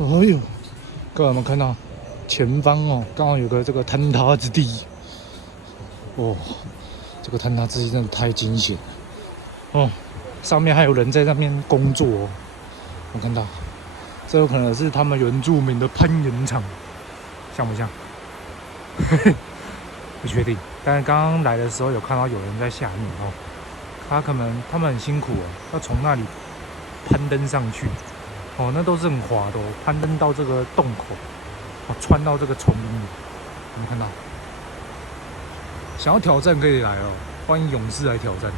哦呦，各位有没有看到前方哦？刚好有个这个坍塌之地。哦，这个坍塌之地真的太惊险了。哦，上面还有人在那边工作哦。我看到，这有可能是他们原住民的攀岩场，像不像？不确定。但是刚刚来的时候有看到有人在下面哦。他们很辛苦哦，要从那里攀登上去。哦，那都是很滑的哦，攀登到这个洞口，哦，穿到这个丛林里，有没有看到？想要挑战可以来哦，欢迎勇士来挑战。